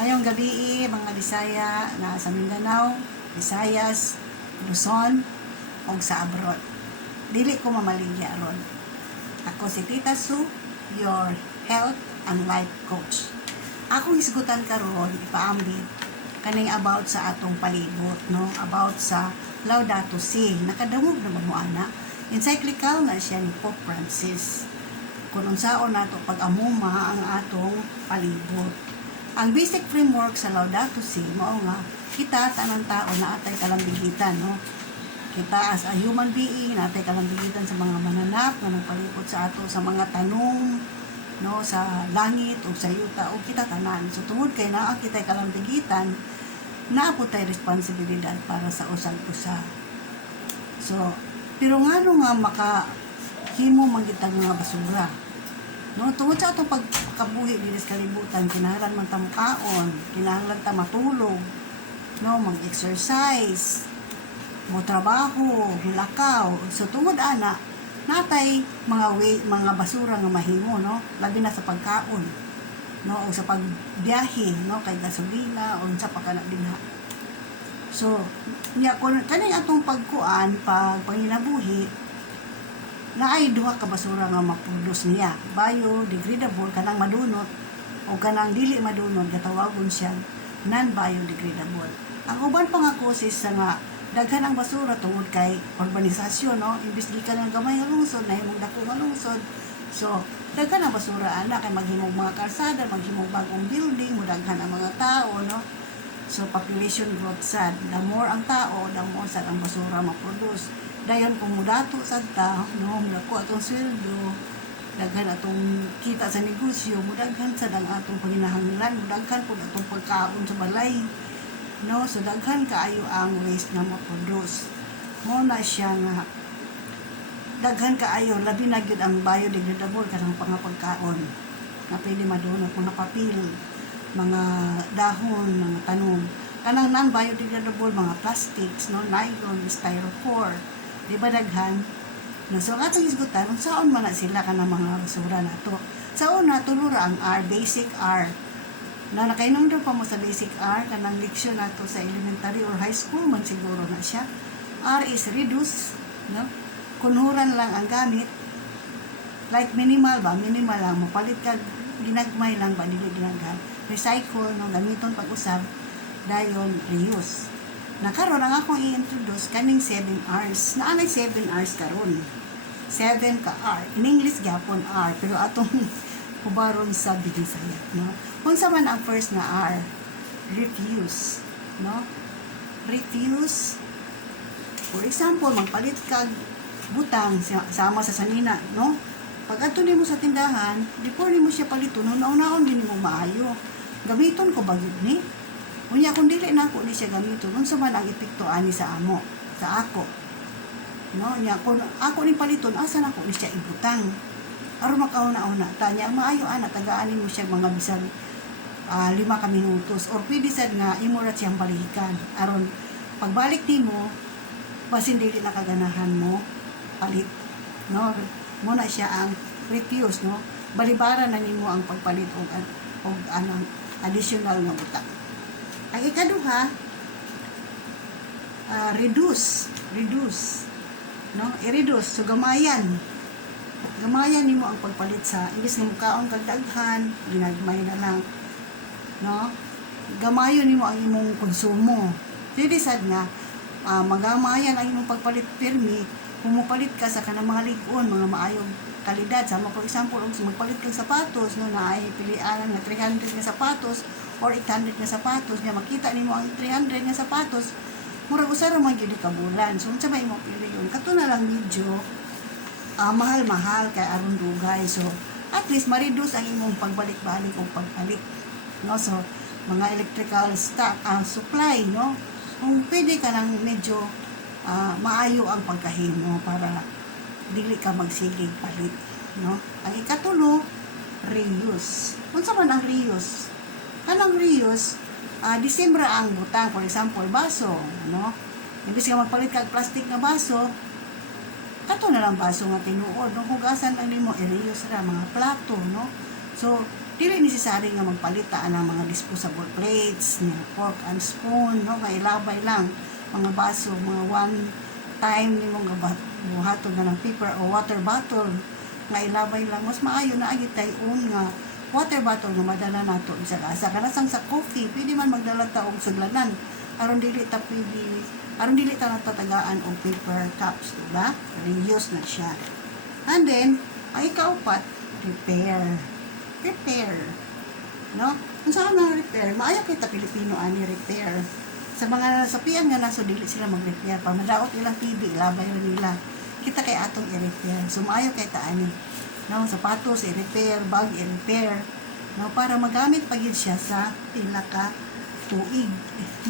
Ngayong gabi, mga Bisaya na sa Mindanao, Visayas, Luzon, o sa abroad. Dili ko mamaligya ron. Ako si Tita Su, your health and life coach. Akong isgutan karon ipaambit kaning about sa atong palibot, no? About sa Laudato Si. Nakadamog na ba mo ana? Encyclical na siya ni Pope Francis. Kung unsaon nato pag-amuma ang atong palibot. Ang basic framework sa Laudato Si mao nga kita tanang tao na atay kalambigitan, no? Kita as a human being natay kalambigitan sa mga mananap nga nagpalibot sa ato sa mga tanong, no, sa langit o sa yuta o kita tanan. So tungod kay naa kitay kalambigitan, naa po tay responsibilidad para sa usag-usa. So pero ngano nga makahimo magitag nga basura, no? Tungod sa atong pagkabuhi dili sa kalibutan, kinahanglan man ta mukaon, kinahanglan ta matulog, no, mag-exercise, mo trabaho, hulakaw. So tungod ana natay mga basura nga mahimo, no, labi na sa pagkaon, no, o sa pagbiyahe, no, kay gasolina o sa pagkana dinha. So nya kun kaning atong pagkuan panginabuhi na ay duha ka basura nga maproduce niya, biodegradable kanang madunot o kanang dili madunot gatawagon siya non-biodegradable. Ang uban pa nga causes sa nga daghan ang basura tungod kay urbanisasyon, no, imbis gikan ang gamay nga lungsod na himong dako nga lungsod. So daghan ang basura ana kay maghimong mga kalsada, maghimong bagong building, mudaghan ang mga tao, no. So population growth sad, the more ang tao, the more sad ang basura maproduce. Dayon kung mudato sad ta, no, mudako atong sweldo, daghan atong kita sa negosyo, mudaghan sad ang atong panginahanglan, mudaghan pud atong pagkaon sa balay, no. So daghan kaayo ang waste nga maproduce. Mo na siya nga daghan kaayo, labi na gyud ang biodegradable kanang pagkaon nga pwede madunot, mga papel, mga dahon, mga tanong. Kanang non-biodegradable, mga plastics, no, nylon, styrofoam, di ba daghan? No, so atong isgutan, saan man na sila kanang mga basura nato. Sa una, tulura ang R, basic R. Na nakainom doon pa mo sa basic R, kanang leksyon nato sa elementary or high school, man siguro na siya. R is reduce, no? Kunhuran lang ang gamit. Like minimal ba? Minimal lang. Mapalit ka, ginagmay lang ba? Dili ginaghan. Recycle, no, gamiton pag-usab, dayon reuse. Nakaroon ang akong i-introduce kaning 7R's. Naanay 7R's karon. 7 ka R. In English gyapon R, pero atong kubaron sa Bisaya, no. Unsa man ang first na R? Refuse, no? Refuse. For example, magpalit kag butang sama sa sanina, no? Pag adto nimo sa tindahan, before nimo siya paliton, una-unaon din mo maayo. Gamiton ko ba gyud ni? Unya kung dili na ako ni siya gamiton, unsa man ang epekto ani sa amo, sa ako. No, nya kung ako ni paliton, asa na ako ni siya ibutang. Aron makauna-una tanya ang maayo ana tagaan mo siya mga bisan 5 ka minutos or pwede sad nga imo ra siyang balikan aron pagbalik nimo basin dili nakaganahan mo palit, no. Mo na siya ang refuse, no. Balibara na nimo ang pagpalit og anang additional nga butang. Ang ikaduha, reduce, no. I-reduce, so gamayan nimo ang pagpalit sa imbis nga mukaon kag daghan, ginagmay na lang, no. Gamayon nimo ang imong konsumo. Dili sad nga magamayan ang imong pagpalit pirmi kung mupalit ka sa kanang mga lig-on, mga maayong kalidad. Sama for example, kung magpalit kang sapatos, no, na ay pilian nga 300 nga sapatos or 800 nga sapatos, nga makita nimo ang 300 nga sapatos, murag usa ra man gyud ka bulan. So unsa may imong pili yun? Kato na lang medyo mahal-mahal kay aron dugay. So at least ma-reduce ang imong pagbalik-balik o pagpalit, no. So mga electrical stock supply, no, kung pwede ka nang medyo maayo ang pagkahimo para dili ka magsigig palit, no. Ang ikatulo, reuse. Unsa man ang reuse? Kanang reuse, December ang butang, for example, baso, no. Imbis ka magpalit kag plastic nga baso, kato na lang baso nga tinuod, no, hugasan lang nimo i-reuse ra mga plato, no. So dili necessary nga magpalita ng mga disposable plates, mga fork and spoon, no, nga ilabay lang mga baso, mga one time nimo nga buhaton na ng paper o water bottle nga ilabay lang. Mas maayo na agi tayo nga water bottle nga madala nato sa lasa. Kanasang sa coffee pwede man magdala ta og sudlanan aron dili ta natatagaan og paper cups, diba? Reuse na siya. And then ang ikaapat, repair, no? Kung saan na repair, maayo kita Pilipino ani repair. Sa mga sapian nga naso dili sila mag-repair, pag madaot ilang TV ilabay ra nila, kita kay atong i-repair. So maayo kay ta ani, no? Sapatos i-repair, bag i-repair, no, para magamit pa gyud siya sa pila ka tuig,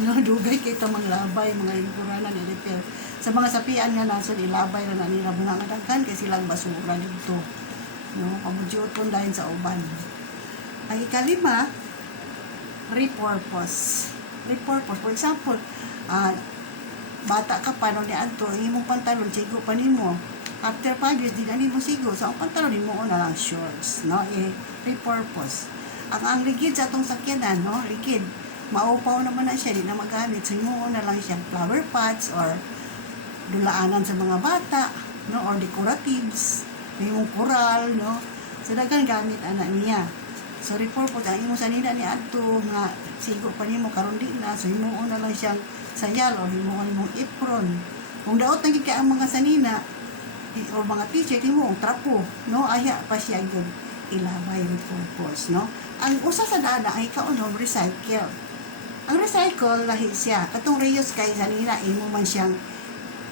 no? Dugay kay ta manglabay, mga lingkuranan i-repair. Sa mga sapian nga naso ilabay ra na nila mga daghan kay silang basura dito, no? Pamudyoton dahil sa uban. Ang ikalima, repurpose. For example, bata ka pa nung niadto, imong pantalon sigo pa nimo. After 5 years di na nimo sigo, so ang pantalon nimo na lang shorts, no? Repurpose. Ang ligid sa atong sakyanan, no? Ligid. Maupaw naman na siya, di na magamit. So imo na lang siya flower pots or dulaanan sa mga bata, no? Or decoratives, imong coral, no? So daghan gamit ana niya. So repurpose ang imo sanina ni adto nga sigo pa nimo karon di na, so himuon na lang siyang sayal o himuon imong apron. Kung daot naging ka ang mga sanina o mga t-shirt himuon trapo, no, aya pa siya gyud ilabay repurpose, no. Ang usa sa dana ay kaunom recycle. Ang recycle lahi siya katong reuse kay sanina imo man siyang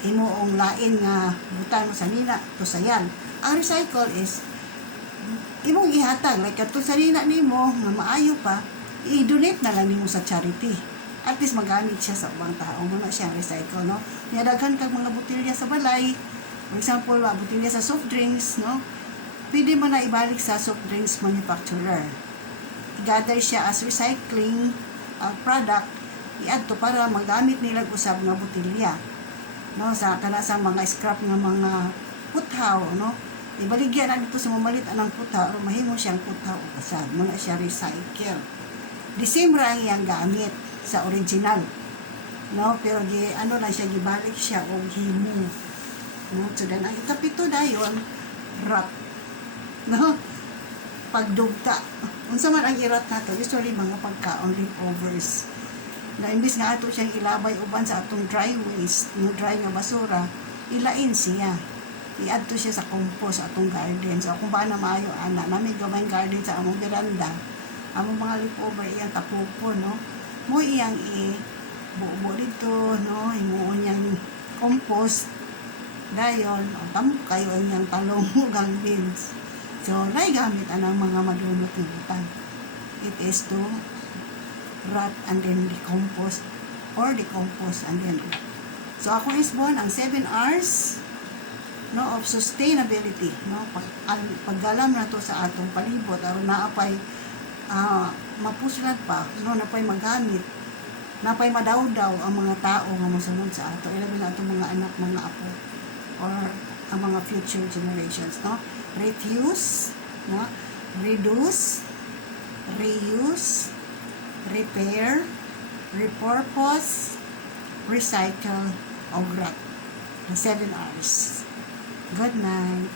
imuong lain nga butan mo sanina to sayal. Ang recycle is imong ihatag like kato sanina nimo nga maayo pa, i-donate na lang nimo sa charity. At least magamit siya sa ubang tao mo na siya recycle, no. Nya daghan kag mga botelya sa balay, for example, botelya sa soft drinks, no. Pwede mo na ibalik sa soft drinks manufacturer. I-gather siya as recycling product, iadto para magamit nila usab nga botelya, no, sa kanasang mga scrap nga mga puthaw, no. Ibaligyan na dito sa mamalit anang puthaw, o mahimo siyang puthaw o kasag, muna siya recycle. The same ra ang iyang gamit sa original, no, pero ano lang siya, gibalik siya o himo, no. So dan ang ikapito dayon, wrap, no, pagdugta. Unsa man ang irat nato, usually mga pagkaon leftovers na imbis nga ato siyang ilabay uban sa atong dry waste, no, dry nga basura, ilain siya, iadto siya sa compost sa atong garden. So kung ba na maayo ana nami gamay garden sa among veranda, among mga leftover iyang tapupo, no, mo iyang buo dito, no, himuon yang compost dayon o tamo kayo iyang talong ugang beans. So lay gamit anang mga madunot nga butang. It is to rot and then decompose or decompose and then rot. So ako is born ang 7R's, no, of sustainability, no, paggalam na to sa atong palibot aron naapay mapuslan pa, no, napay magamit, napay madawdaw ang mga tao nga mosunod sa ato, ilabi na atong mga anak, mga apo or ang mga future generations, no. Refuse, no, reduce, reuse, repair, repurpose, recycle, o rot. The 7R's. Good night.